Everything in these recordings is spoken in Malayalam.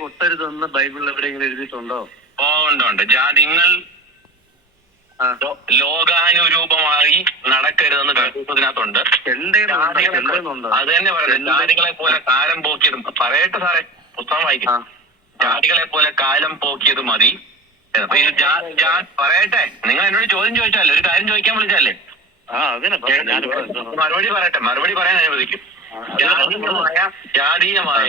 കൊട്ടരുതെന്ന് ബൈബിളിൽ എവിടെയെങ്കിലും എഴുതിയിട്ടുണ്ടോ? ഉണ്ട്. ജാതിങ്ങൾ ലോകാനുരൂപമായി നടക്കരുതെന്ന് ഇതിനകത്തുണ്ട്. അത് തന്നെ പറയുന്നത്. ജാതികളെ പോലെ കാലം പോക്കിയത് പറയട്ടെ സാറേ, പുസ്തകം വായിക്കും. ജാതികളെ പോലെ കാലം പോക്കിയത് മതി. പറയട്ടെ, നിങ്ങൾ എന്നോട് ചോദ്യം ചോദിച്ചാലേ, ഒരു കാര്യം ചോദിക്കാൻ വിളിച്ചാലേ മറുപടി പറയാൻ അനുവദിക്കും. ജാതീയമായ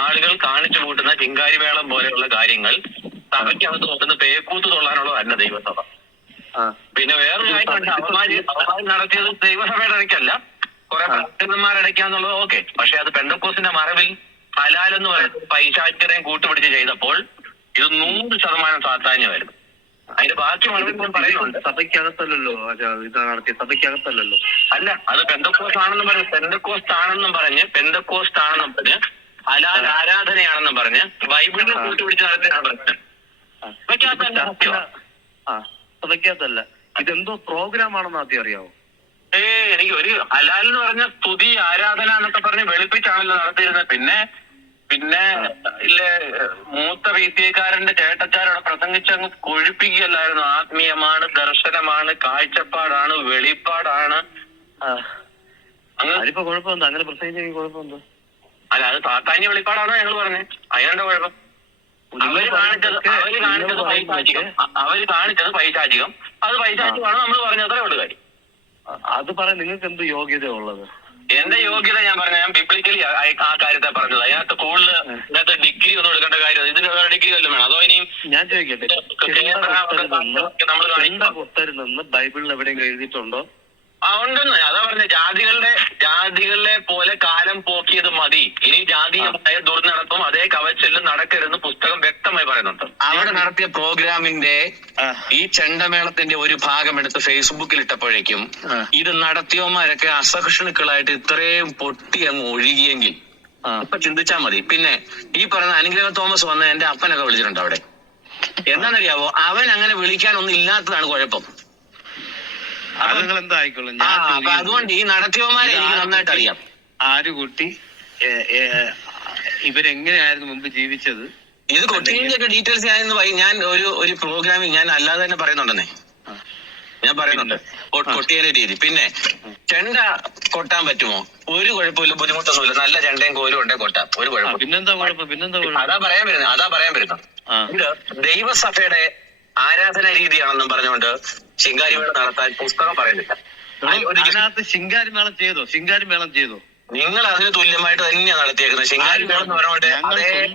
ആളുകൾ കാണിച്ചു കൂട്ടുന്ന ചിങ്കാരിമേളം പോലെയുള്ള കാര്യങ്ങൾ സഭയ്ക്കകത്ത് നോക്കുന്ന പേക്കൂത്ത് തൊള്ളാനുള്ളതല്ല ദൈവസഭ. പിന്നെ വേറൊരു കാര്യമുണ്ട്, അവന്മാര് നടത്തിയത് ദൈവസഭയുടെ ഇടയ്ക്കല്ല, കുറെ ഭക്തന്മാരടയ്ക്കാന്നുള്ളത് ഓക്കെ. പക്ഷെ അത് പെന്തക്കോസ്തിന്റെ മറവിൽ ഹലാൽ എന്ന് പറയുന്നത് പൈശാചികതയും കൂട്ടുപിടിച്ച് ചെയ്തപ്പോൾ ഇത് 100% സാധാന്യമായിരുന്നു. അതിന്റെ ബാക്കി മറുപടി പറയുന്നുണ്ട്. സഭയ്ക്കകത്തല്ലോ ഇത് നടത്തിയ, സഭയ്ക്കകത്തല്ലോ. അല്ല, അത് പെന്തക്കോസ്റ്റ് ആണെന്നും പറഞ്ഞ് പെന്തക്കോസ്റ്റ് ആണെന്നും പറഞ്ഞ് ഹലാൽ ആരാധനയാണെന്നും പറഞ്ഞ് ബൈബിളിനെ കൂട്ടുപിടിച്ച് നടത്തിയാണ് പറഞ്ഞത്. സഭയ്ക്കകത്തല്ല. ഇതെന്തോ പ്രോഗ്രാം ആണെന്ന് ആദ്യം അറിയാവോ? എനിക്ക് ഒരു ഹലാൽ എന്ന് പറഞ്ഞ സ്തുതി ആരാധന എന്നൊക്കെ പറഞ്ഞ് വെളുപ്പിച്ചാണല്ലോ നടത്തിയിരുന്നത്. പിന്നെ ഇല്ലേ, മൂത്ത വീസിയക്കാരന്റെ ചേട്ടച്ചാരോടെ പ്രസംഗിച്ചങ്ങ് കൊഴിപ്പിക്കുകയല്ലായിരുന്നു. ആത്മീയമാണ്, ദർശനമാണ്, കാഴ്ചപ്പാടാണ്, വെളിപ്പാടാണ്. അതിപ്പോ കുഴപ്പമെന്താ? അങ്ങനെ പ്രസംഗിച്ചെങ്കിൽ കുഴപ്പമെന്തോ? അല്ല, അത് സാത്താന്യ വെളിപ്പാടാണോ ഞങ്ങൾ പറഞ്ഞത്? അതിനെന്താ കുഴപ്പം? അവര് കാണിച്ചത് പൈശാചികം. അത് പൈശാചികമാണ് നമ്മൾ പറഞ്ഞത്. അത്രേ ഉള്ളു കാര്യം. അത് പറയാൻ നിങ്ങൾക്ക് എന്ത് യോഗ്യത ഉള്ളത്? എന്റെ യോഗ്യത ഞാൻ പറഞ്ഞ, ഞാൻ ബിബ്ലിക്കലി ആ കാര്യത്തെ പറഞ്ഞത്. അതിനകത്ത് കൂടുതൽ ഇതിനകത്ത് ഡിഗ്രി ഒന്നും എടുക്കേണ്ട കാര്യം. ഇതിന് ഡിഗ്രി വല്ലതും വേണം? അതോ ഇനിയും ഞാൻ ചോദിക്കട്ടെ, കൊട്ടരുതെന്ന് ബൈബിളിൽ എവിടെയെങ്കിലും എഴുതിയിട്ടുണ്ടോ? ഉണ്ടെന്ന്. അതാ പറഞ്ഞ, ജാതികളെ പോലെ കാലം പോക്കിയത് മതി. ഇനി ജാതീയമായ ദുർനടപ്പും അതേ കവചെല്ലും നടക്കരുതെന്ന് പുസ്തകം വ്യക്തമായി പറയുന്നുണ്ട്. അവിടെ നടത്തിയ പ്രോഗ്രാമിന്റെ ഈ ചെണ്ടമേളത്തിന്റെ ഒരു ഭാഗം എടുത്ത് ഫേസ്ബുക്കിൽ ഇട്ടപ്പോഴേക്കും ഇത് നടത്തിയവന്മാരൊക്കെ അസഹിഷ്ണുക്കളായിട്ട് ഇത്രയും പൊട്ടി അങ്ങ് ഒഴുകിയെങ്കിൽ ഇപ്പൊ ചിന്തിച്ചാ മതി. പിന്നെ ഈ പറഞ്ഞ അനുഗ്രഹ തോമസ് വന്ന എന്റെ അപ്പനൊക്കെ വിളിച്ചിട്ടുണ്ട് അവിടെ. എന്താണെന്നറിയാവോ, അവൻ അങ്ങനെ വിളിക്കാനൊന്നും ഇല്ലാത്തതാണ് കുഴപ്പം. അതുകൊണ്ട് ഈ നടത്തിയവന്മാരെ എനിക്ക് നന്നായിട്ട് അറിയാം. ആരുകുട്ടി ഇവരെങ്ങനെയായിരുന്നു മുമ്പ് ജീവിച്ചത്? ഇത് കൊട്ടിയുടെ ഒക്കെ ഡീറ്റെയിൽസ് ഞാൻ ഒരു പ്രോഗ്രാമിൽ ഞാൻ അല്ലാതെ തന്നെ പറയുന്നുണ്ടെന്നേ. ഞാൻ പറയുന്നുണ്ട് കൊട്ടിയുടെ രീതി. പിന്നെ ചെണ്ട കൊട്ടാൻ പറ്റുമോ? ഒരു കുഴപ്പമില്ല, ബുദ്ധിമുട്ടൊന്നുമില്ല. നല്ല ചെണ്ടയും കോലും ഉണ്ടേ കൊട്ടാം, ഒരു കുഴപ്പം. അതാ പറയാൻ വരുന്നത്. ഇത് ദൈവസഭയുടെ ആരാധന രീതിയാണെന്നും പറഞ്ഞുകൊണ്ട് ശിങ്കാരിമേളം നടത്താൻ പുസ്തകം പറയുന്നില്ല. ശിങ്കാരിമേളം ചെയ്തോ? നിങ്ങൾ അതിന് തുല്യമായിട്ട് തന്നെയാണ് നടത്തിയേക്കുന്നത്. ശിങ്കാരിമേളം എന്ന് പറഞ്ഞുകൊണ്ട്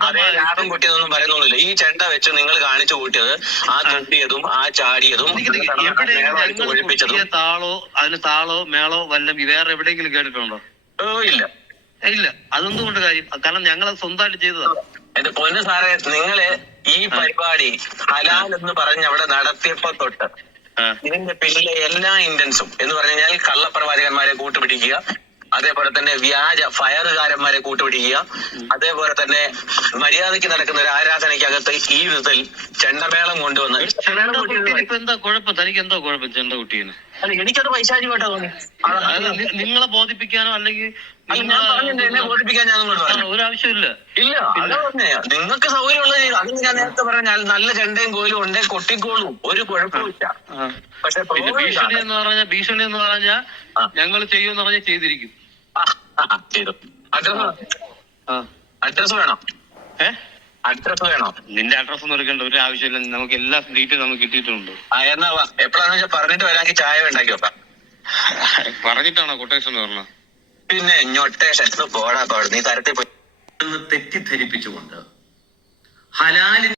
അതേ ലാഭം കൂട്ടിയതൊന്നും പറയുന്നൊന്നുമില്ല. ഈ ചെണ്ട വെച്ച് നിങ്ങൾ കാണിച്ചു കൂട്ടിയത് ആ തൊട്ടിയതും ആ ചാടിയതും ഒഴിപ്പിച്ചതും താളോ മേളോ വല്ലതും വേറെ എവിടെയെങ്കിലും കേട്ടിട്ടുണ്ടോ? ഇല്ല. അതൊന്നുകൊണ്ട് കാര്യം, കാരണം ഞങ്ങൾ സ്വന്തമായിട്ട് ചെയ്തതാണ്. എന്റെ പൊന്നു സാറേ, നിങ്ങള് ഈ പരിപാടി ഹലാൽ എന്ന് പറഞ്ഞ് അവിടെ നടത്തിയപ്പോ തൊട്ട് ഇതിന്റെ പിന്നിലെ എല്ലാ ഇന്റൻസും എന്ന് പറഞ്ഞു കഴിഞ്ഞാൽ കള്ളപ്രവാചകന്മാരെ കൂട്ടുപിടിക്കുക, അതേപോലെ തന്നെ വ്യാജ ഫയറുകാരന്മാരെ കൂട്ടുപിടിക്കുക, അതേപോലെ തന്നെ മര്യാദയ്ക്ക് നടക്കുന്ന ഒരു ആരാധനയ്ക്കകത്ത് ഈ വിധത്തിൽ ചെണ്ടമേളം കൊണ്ടുവന്ന് എന്താ കുഴപ്പം? തനിക്ക് എന്തോ കുഴപ്പം ചെണ്ട കുട്ടീന്? അല്ല, എനിക്കത് പൈശാചികമായിട്ടാ തോന്നി. നിങ്ങളെ ബോധിപ്പിക്കാനോ അല്ലെങ്കിൽ ബോധിപ്പിക്കാൻ ഞാൻ ഒരു ആവശ്യമില്ല. ഇല്ല, നിങ്ങൾക്ക് സൗകര്യമുള്ള അത് ഞാൻ നേരത്തെ പറഞ്ഞാൽ നല്ല ചെണ്ടയും കോലും ഉണ്ടേ കൊട്ടിക്കോളും, ഒരു കുഴപ്പമില്ല. പക്ഷെ ഭീഷണി എന്ന് പറഞ്ഞാൽ ഞങ്ങൾ ചെയ്യുമെന്ന് പറഞ്ഞാൽ ചെയ്തിരിക്കും. ചെയ്തു. അഡ്രസ് വേണോ? അഡ്രസ് വേണോ? നിന്റെ അഡ്രസ് ഒന്നും എടുക്കേണ്ട ഒരു ആവശ്യമില്ല. നമുക്ക് എല്ലാ ഡീറ്റെയിലും നമുക്ക് കിട്ടിയിട്ടുണ്ട്. എന്നാ എപ്പോഴാന്ന് വെച്ചാൽ പറഞ്ഞിട്ട് വരാമെങ്കിൽ ചായ ഉണ്ടാക്കി വെക്കാം. പറഞ്ഞിട്ടാണോ കൊട്ടേഷൻ പറഞ്ഞത്? പിന്നെ ഞൊട്ടേഷൻ പോടാ, നീ തരത്തിൽ പോയി തെറ്റിദ്ധരിപ്പിച്ചുകൊണ്ട് ഹലാലിന്